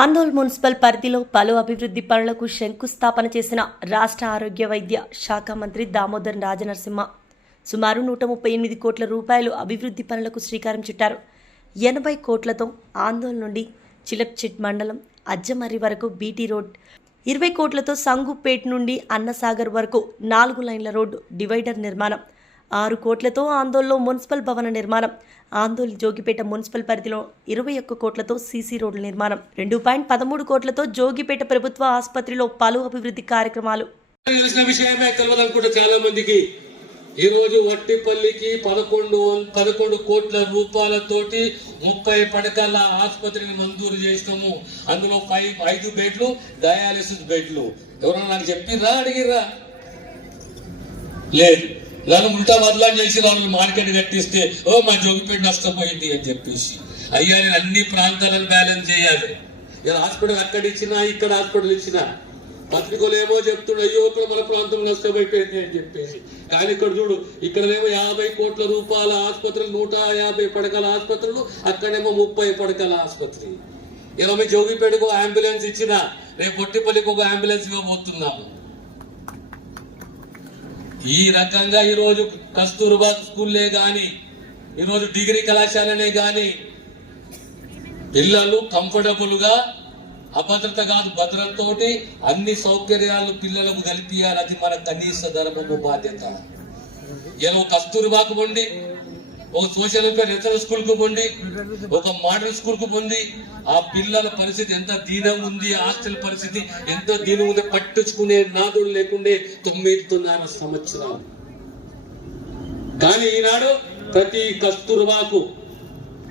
Andole municipal పరిధిలో పలు అభివృద్ధి పనులకు శంకుస్థాపన చేసిన రాష్ట్ర ఆరోగ్య వైద్య శాఖ మంత్రి దామోదర్ రాజనరసింహ. సుమారు నూట ముప్పై ఎనిమిది కోట్ల రూపాయలు అభివృద్ధి పనులకు శ్రీకారం చుట్టారు. ఎనభై కోట్లతో ఆందోళన నుండి చిలప్చిట్ మండలం అజ్జమర్రి వరకు బీటీ రోడ్ ఇరవై కోట్లతో సంగుపేట్ నుండి అన్నసాగర్ వరకు నాలుగు లైన్ల రోడ్డు డివైడర్ నిర్మాణం ఆరు కోట్లతో ఆందోళనలో మున్సిపల్ భవన నిర్మాణం. ఆందోళన జోగిపేట మున్సిపల్ పరిధిలో ఇరవై ఒక్క కోట్లతో సీసీ రోడ్ల నిర్మాణం. రెండు పాయింట్ పదమూడు కోట్లతో జోగిపేట ప్రభుత్వ ఆసుపత్రిలో పలు అభివృద్ధి కార్యక్రమాలు. తెలిసిన విషయమే తెలియదనుకుంటే చాలా మందికి. ఈ రోజు వట్టిపల్లికి పదకొండు పదకొండు కోట్ల రూపాయలతోటి ముప్పై పడకల ఆసుపత్రిని మంజూరు చేసినాము. అందులో ఫైవ్ ఐదు బెడ్లు డయాలిసిస్ బెడ్లు. ఎవరన్నా నాకు చెప్పిర్రా అడిగిర్రా? లేదు. నన్ను ఉల్టా బదలాన్ని చేసి వాళ్ళు మార్కెట్ కట్టిస్తే ఓ మా జోగిపేట నష్టపోయింది అని చెప్పేసి. అయ్యా నేను అన్ని ప్రాంతాలను బ్యాలెన్స్ చేయాలి. నేను హాస్పిటల్ అక్కడ ఇచ్చినా ఇక్కడ హాస్పిటల్ ఇచ్చినా. పత్రికలు ఏమో చెప్తుడు అయ్యో ఇక్కడ మన ప్రాంతం నష్టమైపోయింది అని చెప్పేసి. కానీ ఇక్కడ చూడు ఇక్కడనేమో యాభై కోట్ల రూపాయల ఆసుపత్రులు నూట యాభై పడకల ఆసుపత్రులు అక్కడేమో ముప్పై పడకల ఆసుపత్రి. ఇరవై జోగిపేటకు అంబులెన్స్ ఇచ్చిన రేపు పొట్టిపల్లికి ఒక అంబులెన్స్ ఇవ్వబోతున్నాము. ఈ రకంగా ఈరోజు కస్తూర్బా స్కూల్లే కానీ ఈరోజు డిగ్రీ కళాశాలనే కానీ పిల్లలు కంఫర్టబుల్గా అభద్రత కాదు భద్రతతోటి అన్ని సౌకర్యాలు పిల్లలకు కల్పియాలి. అది మన కనీస ధర్మము బాధ్యత. ఏదో కస్తూర్బాకు ఉండి ఒక సోషల్ వెల్ఫేర్ స్కూల్కు పొండి ఒక మోడల్ స్కూల్కు పొంది ఆ పిల్లల పరిస్థితి ఎంత దీనం ఉంది హాస్టల్ పరిస్థితి ఎంత దీనం ఉంది పట్టించుకునే నాదుడు లేకుండే తొమ్మిదిన్నర సంవత్సరాలు. కానీ ఈనాడు ప్రతి కస్తూర్బాకు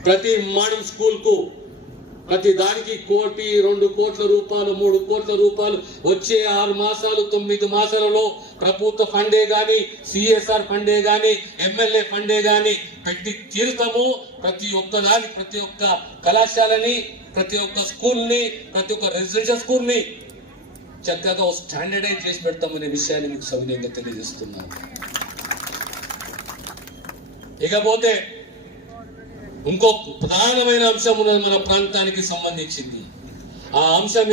ప్రతి మోడల్ స్కూల్కు ప్రతి దానికి కోటి రెండు కోట్ల రూపాయలు మూడు కోట్ల రూపాయలు వచ్చే ఆరు మాసాలు తొమ్మిది మాసాలలో ప్రభుత్వ ఫండే గాని సిఎస్ఆర్ ఫండే గాని ఎమ్మెల్యే ఫండే గాని పెట్టి తీరుతాము. ప్రతి ఒక్క దాని ప్రతి ఒక్క కళాశాలని ప్రతి ఒక్క స్కూల్ని ప్రతి ఒక్క రెసిడెన్షియల్ స్కూల్ని చక్కగా స్టాండర్డైజ్ చేసి పెడతామనే విషయాన్ని మీకు సవినయంగా తెలియజేస్తున్నాను. ఇకపోతే ఇంకో ప్రధానమైన అంశం ఉన్నది మన ప్రాంతానికి సంబంధించింది. ఆ అంశం